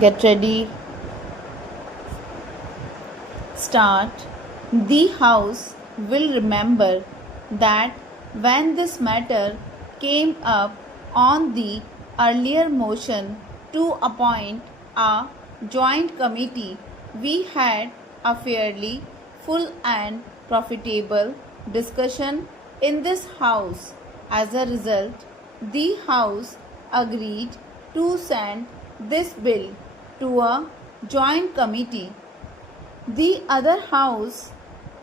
Get ready. Start. The House will remember that when this matter came up on the earlier motion to appoint a joint committee, we had a fairly full and profitable discussion in this House. As a result, the House agreed to send this bill to a joint committee. The other house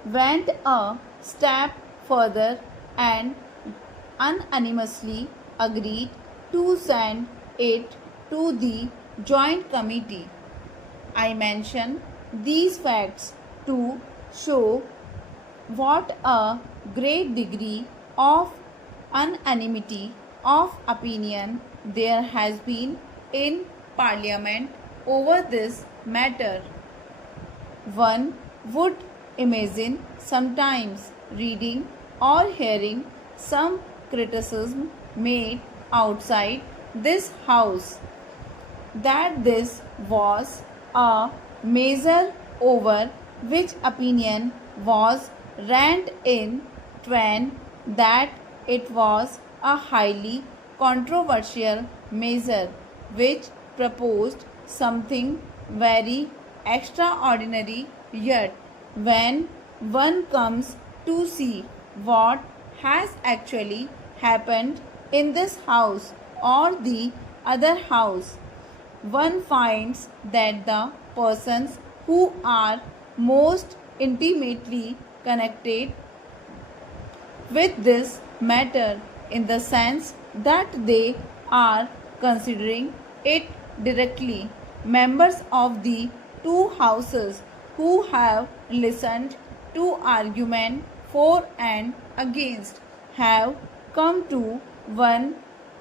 went a step further and unanimously agreed to send it to the joint committee. I mention these facts to show what a great degree of unanimity of opinion there has been in Parliament over this matter. One would imagine sometimes reading or hearing some criticism made outside this house that this was a measure over which opinion was rent in twain, that it was a highly controversial measure which proposed something very extraordinary, yet when one comes to see what has actually happened in this house or the other house, one finds that the persons who are most intimately connected with this matter, in the sense that they are considering it directly, members of the two houses who have listened to argument for and against, have come to one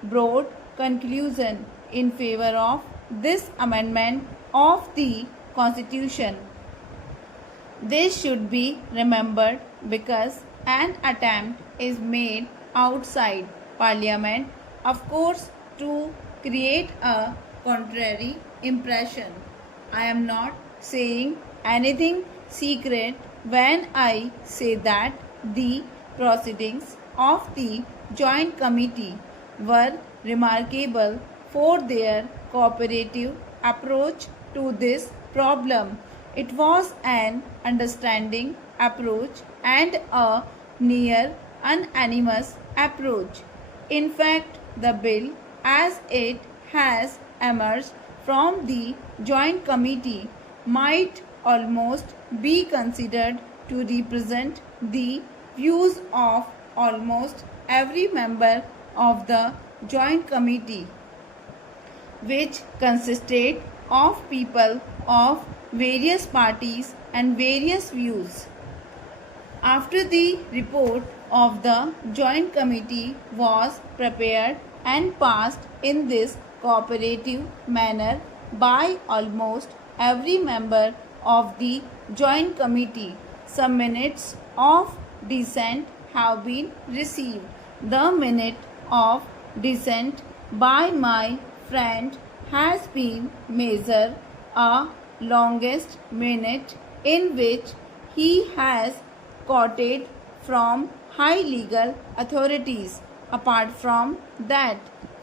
broad conclusion in favor of this amendment of the Constitution. This should be remembered because an attempt is made outside Parliament, of course, to create a contrary impression. I am not saying anything secret when I say that the proceedings of the joint committee were remarkable for their cooperative approach to this problem. It was an understanding approach and a near unanimous approach. In fact, the bill as it has emerged from the joint committee might almost be considered to represent the views of almost every member of the joint committee, which consisted of people of various parties and various views. After the report of the joint committee was prepared and passed in this cooperative manner by almost every member of the joint committee, some minutes of dissent have been received. The minute of dissent by my friend has been measured a longest minute in which he has quoted from high legal authorities. Apart from that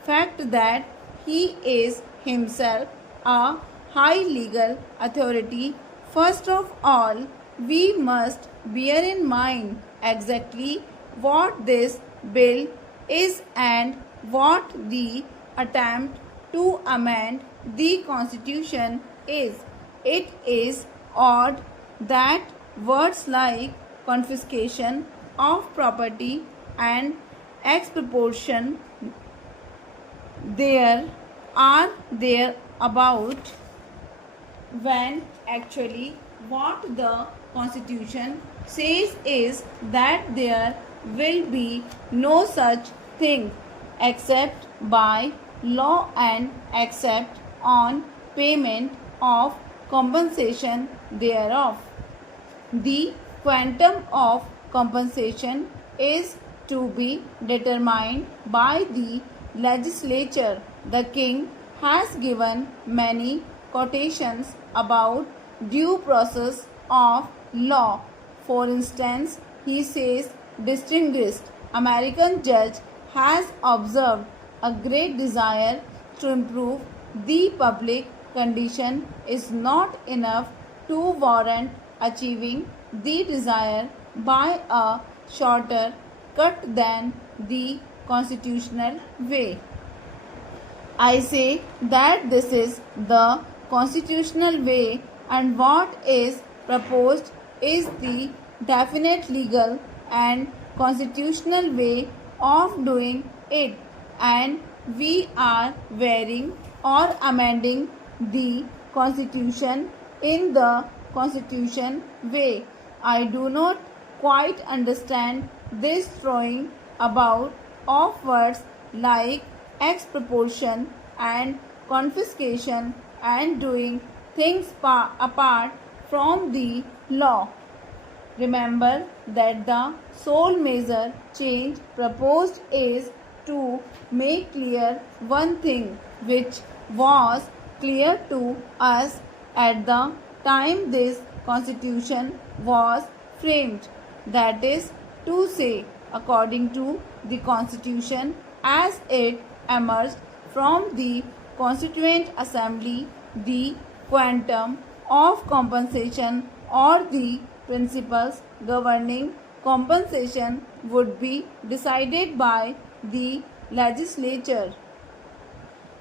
fact that he is himself a high legal authority, first of all, we must bear in mind exactly what this bill is and what the attempt to amend the Constitution is. It is odd that words like confiscation of property and expropriation are there about, when actually what the Constitution says is that there will be no such thing except by law and except on payment of compensation thereof. The quantum of compensation is to be determined by the legislature. The king has given many quotations about due process of law. For instance, he says, distinguished American judge has observed a great desire to improve the public condition is not enough to warrant achieving the desire by a shorter cut than the constitutional way. I say that this is the constitutional way, and what is proposed is the definite legal and constitutional way of doing it, and we are varying or amending the constitution in the constitution way. I do not quite understand this throwing about of words like expropriation and confiscation and doing things apart from the law. Remember that the sole major change proposed is to make clear one thing which was clear to us at the time this constitution was framed. That is to say, according to the constitution as it emerged from the Constituent Assembly, the quantum of compensation or the principles governing compensation would be decided by the legislature.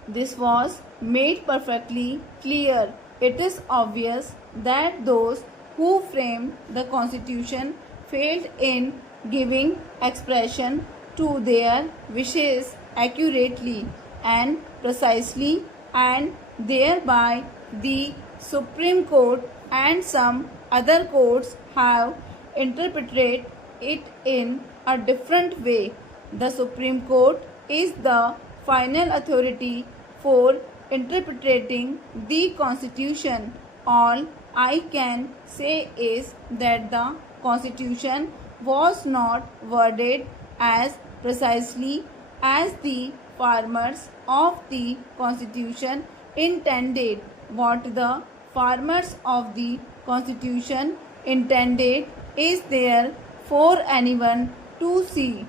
This was made perfectly clear. It is obvious that those who framed the Constitution failed in giving expression to their wishes accurately and precisely, and thereby the Supreme Court and some other courts have interpreted it in a different way. The Supreme Court is the final authority for interpreting the Constitution. All I can say is that the Constitution was not worded as precisely as the farmers of the Constitution intended. What the farmers of the Constitution intended is there for anyone to see.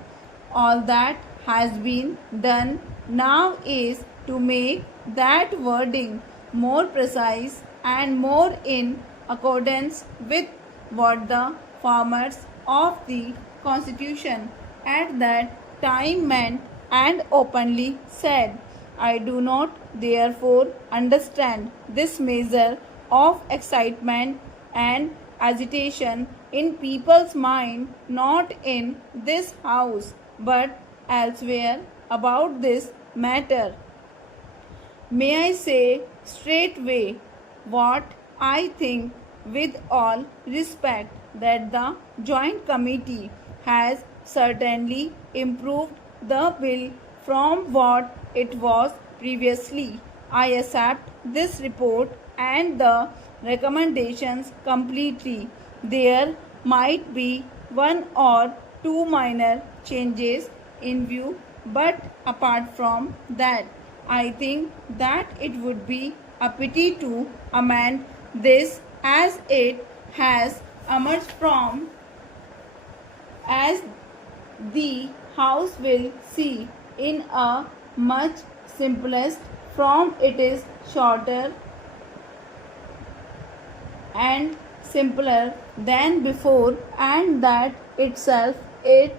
All that has been done now is to make that wording more precise and more in accordance with what the farmers of the Constitution at that time meant and openly said. I do not therefore understand this measure of excitement and agitation in people's mind, not in this house but elsewhere, about this matter. May I say straightway what I think with all respect, that the Joint Committee has certainly improved the bill from what it was previously. I accept this report and the recommendations completely. There might be one or two minor changes in view, but apart from that, I think that it would be a pity to amend this as it has emerged from, as the House will see, in a much simplest form. It is shorter and simpler than before, and that itself is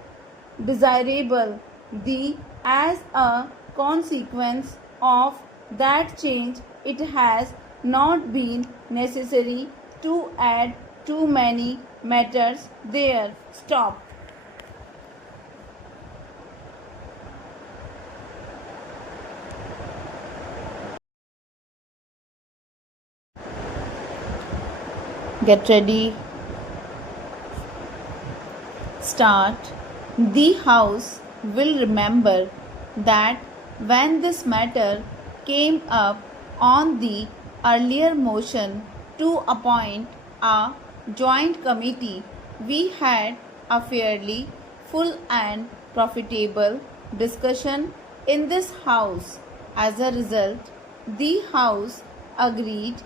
desirable. The as a consequence of that change, it has not been necessary to add too many matters there. Stop. Get ready. Start. The House will remember that when this matter came up on the earlier motion to appoint a joint committee, we had a fairly full and profitable discussion in this House. As a result, the House agreed